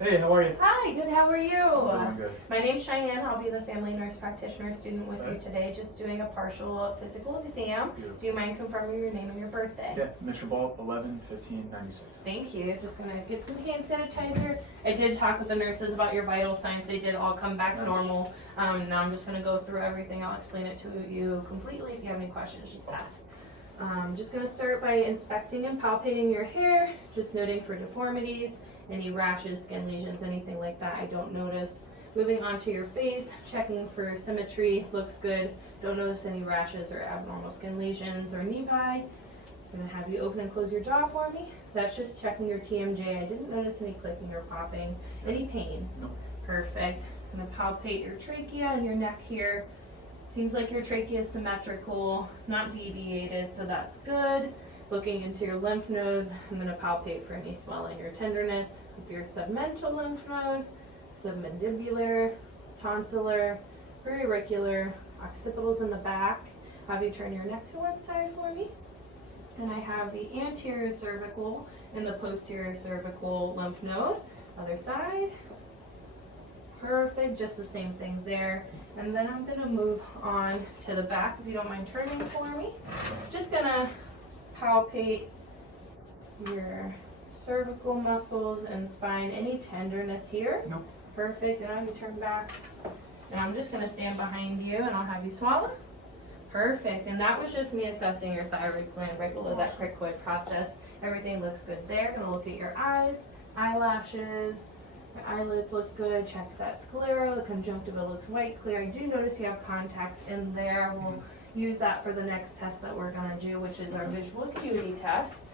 Hey, how are you? Hi, good, how are you? Doing good. My name's Cheyenne. I'll be the family nurse practitioner student with you today, just doing a partial physical exam. Beautiful. Do you mind confirming your name and your birthday? Yeah, Mr. Ball, 11/15/96. Thank you. Just gonna get some hand sanitizer. I did talk with the nurses about your vital signs. They did all come back Nice. normal. Now I'm just gonna go through everything. I'll explain it to you completely. If you have any questions, just ask. Just gonna start by inspecting and palpating your hair, just noting for deformities, any rashes, skin lesions, anything like that I don't notice. Moving on to your face, checking for symmetry, looks good. Don't notice any rashes or abnormal skin lesions or nevi. I'm gonna have you open and close your jaw for me. That's just checking your TMJ. I didn't notice any clicking or popping. Any pain? No. Perfect. I'm gonna palpate your trachea and your neck here. Seems like your trachea is symmetrical, not deviated, so that's good. Looking into your lymph nodes, I'm going to palpate for any swelling or tenderness with your submental lymph node, submandibular, tonsillar, periauricular, occipitals in the back. Have you turn your neck to one side for me. And I have the anterior cervical and the posterior cervical lymph node. Other side. Perfect, just the same thing there. And then I'm gonna move on to the back, if you don't mind turning for me. Just gonna palpate your cervical muscles and spine. Any tenderness here? Nope. Perfect, and I'm gonna turn back. And I'm just gonna stand behind you and I'll have you swallow. Perfect, and that was just me assessing your thyroid gland right below that cricoid process. Everything looks good there. Gonna look at your eyes, eyelashes, your eyelids look good. Check that sclera. The conjunctiva looks white, clear. I do notice you have contacts in there. We'll use that for the next test that we're gonna do, which is our visual acuity test.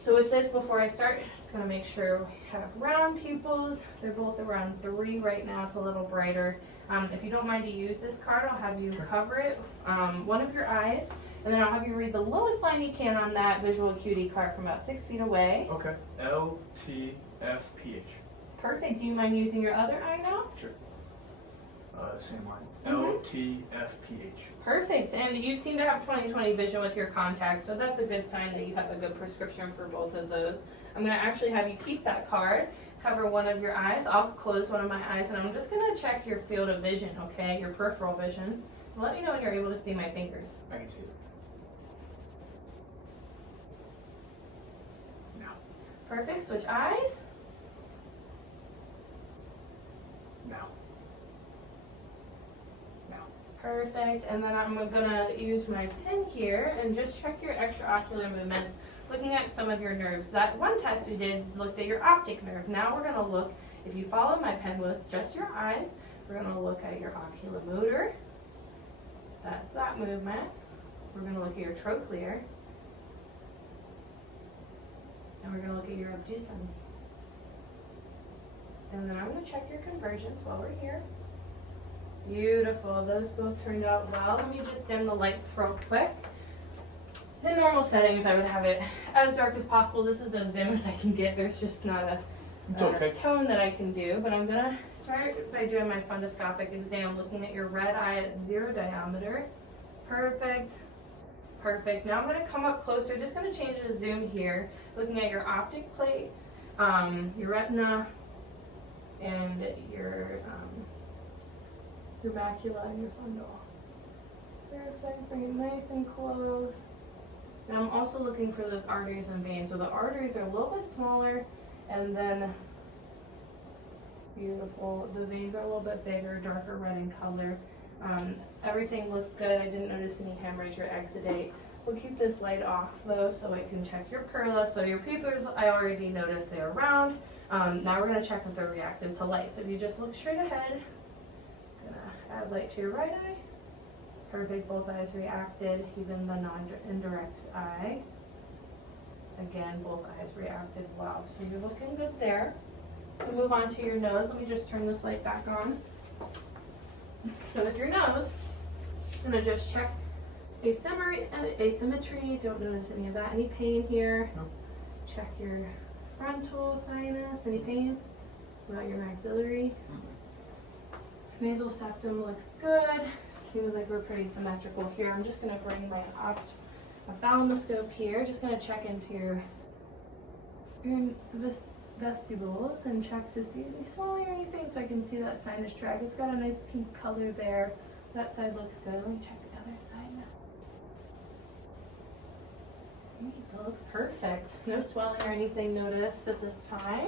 So with this, before I start, just gonna make sure we have round pupils. They're both around 3 right now. It's a little brighter. If you don't mind to use this card, I'll have you cover it, one of your eyes, and then I'll have you read the lowest line you can on that visual acuity card from about 6 feet away. Okay. LTFPH. Perfect. Do you mind using your other eye now? Sure. Same line. Mhm. LTFPH. Perfect. And you seem to have 20/20 vision with your contacts, so that's a good sign that you have a good prescription for both of those. I'm going to actually have you keep that card, cover one of your eyes. I'll close one of my eyes, and I'm just going to check your field of vision, okay? Your peripheral vision. Let me know when you're able to see my fingers. I can see it. Now. Perfect. Switch eyes. Now. Now. Perfect. And then I'm gonna use my pen here and just check your extraocular movements, looking at some of your nerves. That one test we did looked at your optic nerve. Now we're gonna look, if you follow my pen with just your eyes, we're gonna look at your oculomotor. That's that movement. We're gonna look at your trochlear. And we're gonna look at your abducens. And then I'm gonna check your convergence while we're here. Beautiful, those both turned out well. Let me just dim the lights real quick. In normal settings, I would have it as dark as possible. This is as dim as I can get. There's just not a It's okay. tone that I can do, but I'm gonna start by doing my fundoscopic exam, looking at your red eye at 0 diameter. Perfect. Perfect. Now I'm gonna come up closer, just gonna change the zoom here, looking at your optic plate, your retina, and your macula and your fundal. Perfect. Bring it nice and close. And I'm also looking for those arteries and veins. So the arteries are a little bit smaller, and then beautiful. The veins are a little bit bigger, darker red in color. Everything looked good. I didn't notice any hemorrhage or exudate. We'll keep this light off though, so I can check your perla. So your pupils, I already noticed they are round. Now we're gonna check if they're reactive to light. So if you just look straight ahead, gonna add light to your right eye. Perfect, both eyes reacted, even the non-indirect eye. Again, both eyes reacted well. So you're looking good there. We'll move on to your nose. Let me just turn this light back on. So with your nose, I'm gonna just check asymmetry. Don't notice any of that. Any pain here? No. Check your frontal sinus. Any pain? What about your maxillary? Nasal septum looks good. Seems like we're pretty symmetrical here. I'm just gonna bring my ophthalmoscope here. Just gonna check into your vestibules and check to see any swelling or anything, so I can see that sinus tract. It's got a nice pink color there. That side looks good. Let me check the other side now. Great, that looks perfect. No swelling or anything noticed at this time.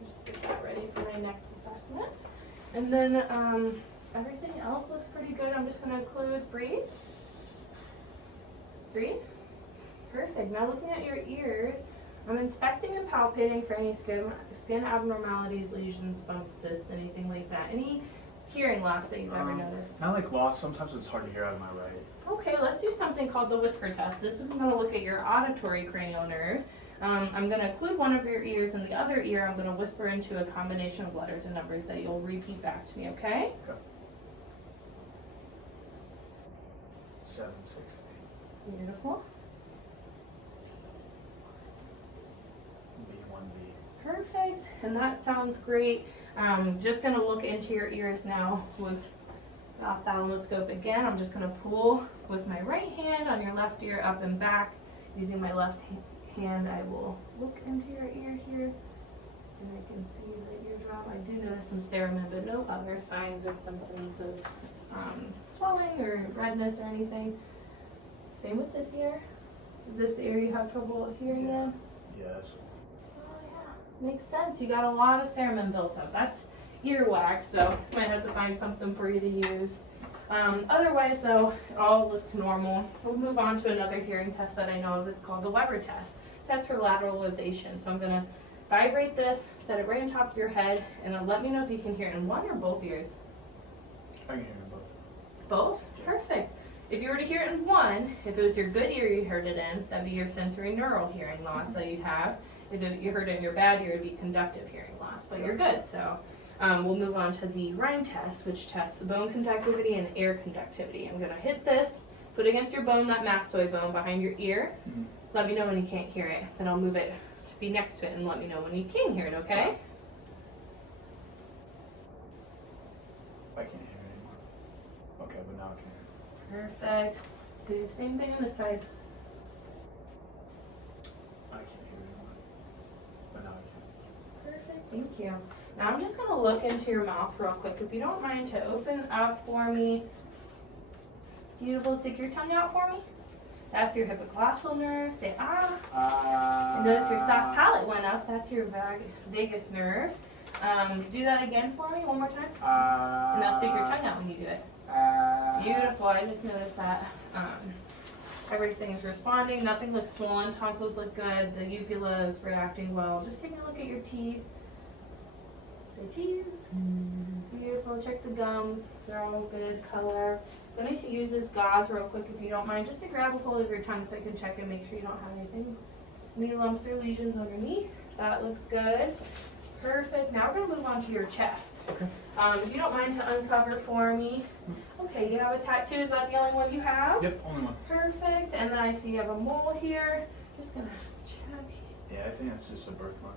Just get that ready for my next assessment. And then everything else looks pretty good. I'm just going to include breathe. Breathe. Perfect. Now looking at your ears, I'm inspecting and palpating for any skin abnormalities, lesions, bumps, cysts, anything like that. Any hearing loss that you've ever noticed? Not like lost. Sometimes it's hard to hear out of my right. Okay, let's do something called the whisper test. This is going to look at your auditory cranial nerve. I'm going to include one of your ears, and the other ear I'm going to whisper into a combination of letters and numbers that you'll repeat back to me, okay? Okay. 7, 6, 8. Beautiful. B1B. Perfect, and that sounds great. Just going to look into your ears now with the ophthalmoscope again. I'm just going to pull with my right hand on your left ear up and back. Using my left hand, I will look into your ear here, and I can see the eardrum. I do notice some cerumen, but no other signs or symptoms of swelling or redness or anything. Same with this ear. Is this the ear you have trouble hearing in? Yes. Oh yeah, makes sense. You got a lot of cerumen built up. That's earwax, so might have to find something for you to use. Otherwise though, it all looked normal. We'll move on to another hearing test that I know of. It's called the Weber test. Test for lateralization. So I'm going to vibrate this, set it right on top of your head, and then let me know if you can hear it in one or both ears. I can hear them both. Both? Perfect. If you were to hear it in one, if it was your good ear you heard it in, that'd be your sensory neural hearing loss that you'd have. If you heard it in your bad ear, it'd be conductive hearing loss, but you're good. So we'll move on to the Rhine test, which tests the bone conductivity and air conductivity. I'm going to hit this, put it against your bone, that mastoid bone behind your ear. Mm-hmm. Let me know when you can't hear it. Then I'll move it to be next to it and let me know when you can hear it, okay? I can't hear it anymore. Okay, but now I can hear it. Perfect. Do the same thing on this side. I can't hear it anymore. But now I can. Perfect, thank you. Now I'm just going to look into your mouth real quick. If you don't mind to open up for me. Beautiful. Stick your tongue out for me. That's your hypoglossal nerve. Say ah. And notice your soft palate went up. That's your vagus nerve. Do that again for me one more time. And now stick your tongue out when you do it. Beautiful. I just noticed that everything is responding. Nothing looks swollen. Tonsils look good. The uvula is reacting well. Just taking a look at your teeth. Say teeth. Beautiful. Check the gums. They're all good color. I'm going to use this gauze real quick if you don't mind, just to grab a hold of your tongue so I can check and make sure you don't have any lumps or lesions underneath. That looks good. Perfect. Now we're going to move on to your chest. Okay. If you don't mind to uncover for me. Okay, you have a tattoo. Is that the only one you have? Yep, only one. Perfect. And then I see you have a mole here. Just going to check. Yeah, I think that's just a birthmark.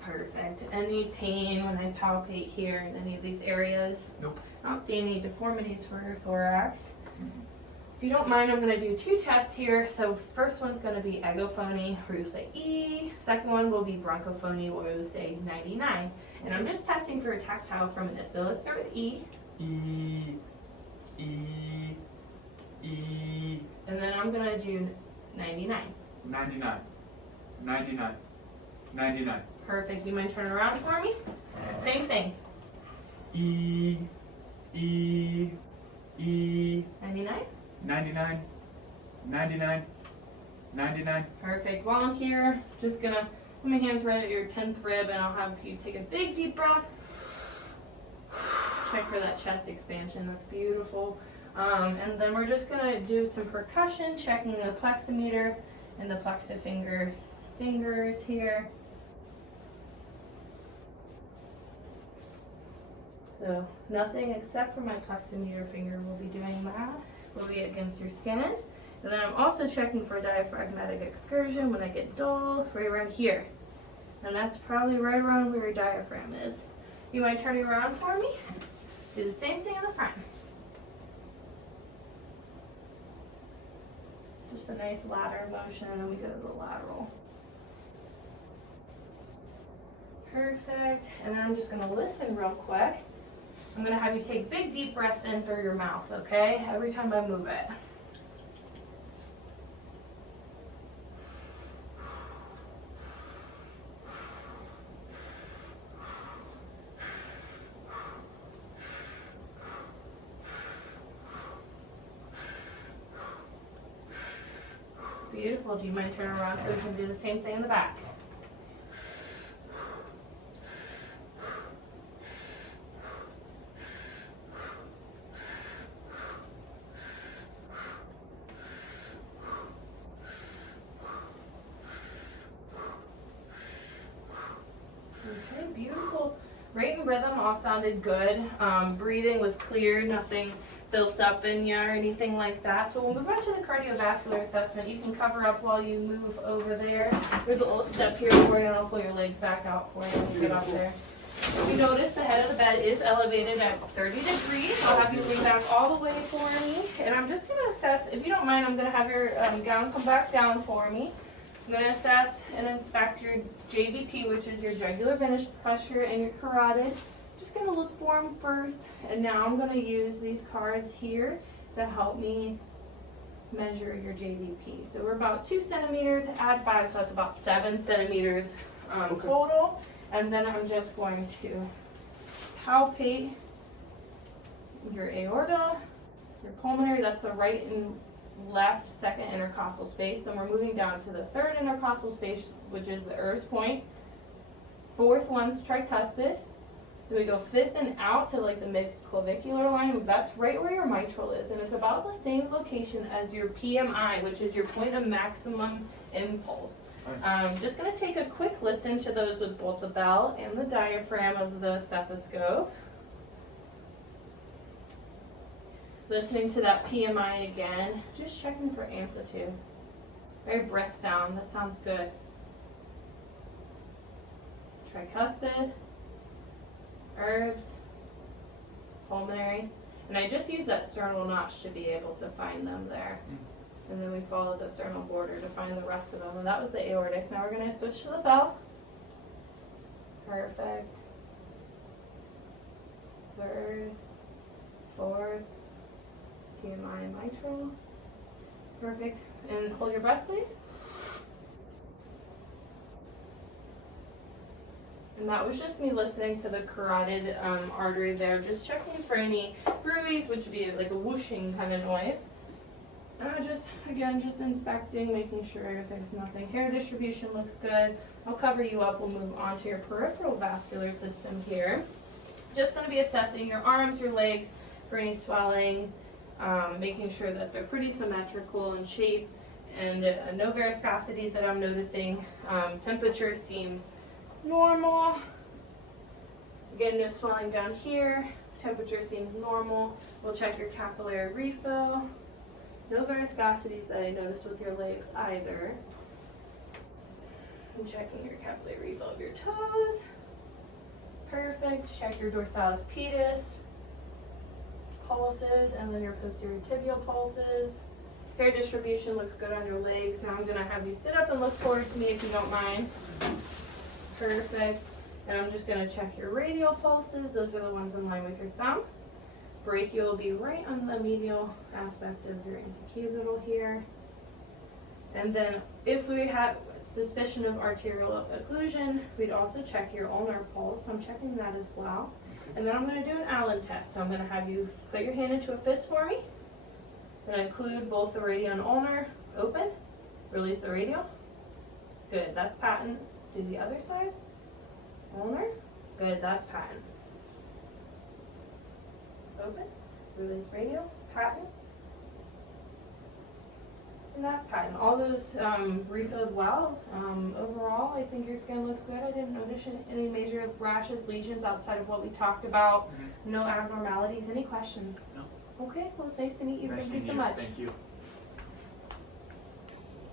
Perfect. Any pain when I palpate here in any of these areas? Nope. I don't see any deformities for your thorax. Mm-hmm. If you don't mind, I'm going to do 2 tests here. So first one's going to be egophony, where you say E. Second one will be bronchophony, where you say 99. And I'm just testing for a tactile firmness. So let's start with E. E. And then I'm going to do 99. 99. Perfect. You mind turning around for me? Same thing. E. 99. 99. Perfect. While I'm here, just going to put my hands right at your 10th rib, and I'll have you take a big deep breath. Check for that chest expansion. That's beautiful. And then we're just going to do some percussion, checking the pleximeter and the plexifingers here. So nothing except for my pleximeter finger will be doing that. Will be against your skin. And then I'm also checking for diaphragmatic excursion when I get dull, right around here. And that's probably right around where your diaphragm is. You mind turning around for me? Do the same thing in the front. Just a nice ladder motion, and then we go to the lateral. Perfect. And then I'm just gonna listen real quick. I'm gonna have you take big deep breaths in through your mouth, okay? Every time I move it. Beautiful. Do you mind turning around so we can do the same thing in the back? Okay, beautiful. Rate and rhythm all sounded good. Breathing was clear, nothing built up in you or anything like that. So we'll move on to the cardiovascular assessment. You can cover up while you move over there. There's a little step here for you, and I'll pull your legs back out for you when you get up there. You notice the head of the bed is elevated at 30 degrees. I'll have you lean back all the way for me. And I'm just going to assess, if you don't mind, I'm going to have your gown come back down for me. I'm going to assess and inspect your JVP, which is your jugular venous pressure, and your carotid. Just going to look for them first, and now I'm going to use these cards here to help me measure your JVP. So we're about 2 centimeters, add 5, so that's about 7 centimeters total. And then I'm just going to palpate your aorta, your pulmonary, that's the right and left second intercostal space. Then we're moving down to the third intercostal space, which is the Erb's point. Fourth one's tricuspid. Then we go fifth and out to like the mid-clavicular line. That's right where your mitral is, and it's about the same location as your PMI, which is your point of maximum impulse. Just going to take a quick listen to those with both the bell and the diaphragm of the stethoscope. Listening to that PMI again, just checking for amplitude. Very brisk sound, that sounds good. Tricuspid, Erb's, pulmonary, and I just use that sternal notch to be able to find them there. And then we follow the sternal border to find the rest of them. And that was the aortic. Now we're going to switch to the bell. Perfect. Third, fourth, PMI mitral. Perfect. And hold your breath, please. And that was just me listening to the carotid artery there, just checking for any bruise, which would be like a whooshing kind of noise. Just inspecting, making sure there's nothing. Hair distribution looks good. I'll cover you up. We'll move on to your peripheral vascular system here. Just going to be assessing your arms, your legs for any swelling, making sure that they're pretty symmetrical in shape, and no viscosities that I'm noticing. Temperature seems normal. Again, no swelling down here. Temperature seems normal. We'll check your capillary refill. No viscosities that I noticed with your legs either. I'm checking your capillary refill of your toes. Perfect. Check your dorsalis pedis pulses, and then your posterior tibial pulses. Hair distribution looks good on your legs. Now I'm going to have you sit up and look towards me if you don't mind. Perfect. And I'm just going to check your radial pulses. Those are the ones in line with your thumb. Brachial will be right on the medial aspect of your antecubital here. And then if we have suspicion of arterial occlusion, we'd also check your ulnar pulse. So I'm checking that as well. Okay. And then I'm going to do an Allen test. So I'm going to have you put your hand into a fist for me. And include both the radial and ulnar. Open. Release the radial. Good, that's patent. Do the other side. Ulnar. Good, that's patent. Open, release radial, patent, and that's patent. All those refilled well. Overall, I think your skin looks good. I didn't notice any major rashes, lesions outside of what we talked about. No abnormalities. Any questions? No. Okay, well, it's nice to meet you. Nice Thank you so meeting much. Thank you.